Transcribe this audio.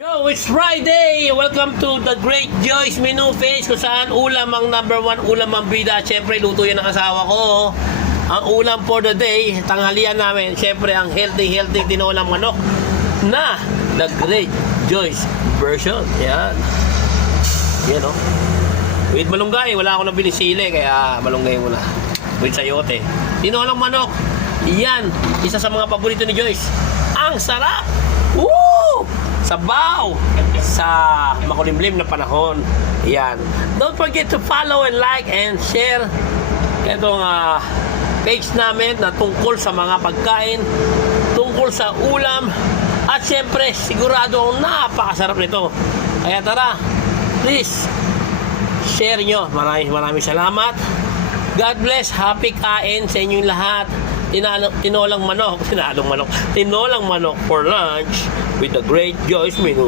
Yo, it's Friday! Welcome to the Great Joyce Menu Face kung saan ulam ang number one, ulam ang bida. Siyempre, luto yan ng asawa ko. Ang ulam for the day, tanghalian namin, siyempre ang healthy tinolang manok na the Great Joyce version. Yan. Yan o. With malunggay, wala ako nabili sili, kaya malunggay muna. With sayote. Tinolang manok. Yan, isa sa mga paborito ni Joyce. Ang sarap! Woo! Sabaw sa makulimlim na panahon. Yan. Don't forget to follow and like and share itong page namin na tungkol sa mga pagkain, tungkol sa ulam, at syempre sigurado ang napakasarap nito. Kaya tara, please share nyo. Maraming salamat. God bless. Happy kain sa inyong lahat. Tinolang manok for lunch with the Great Joyce Menu.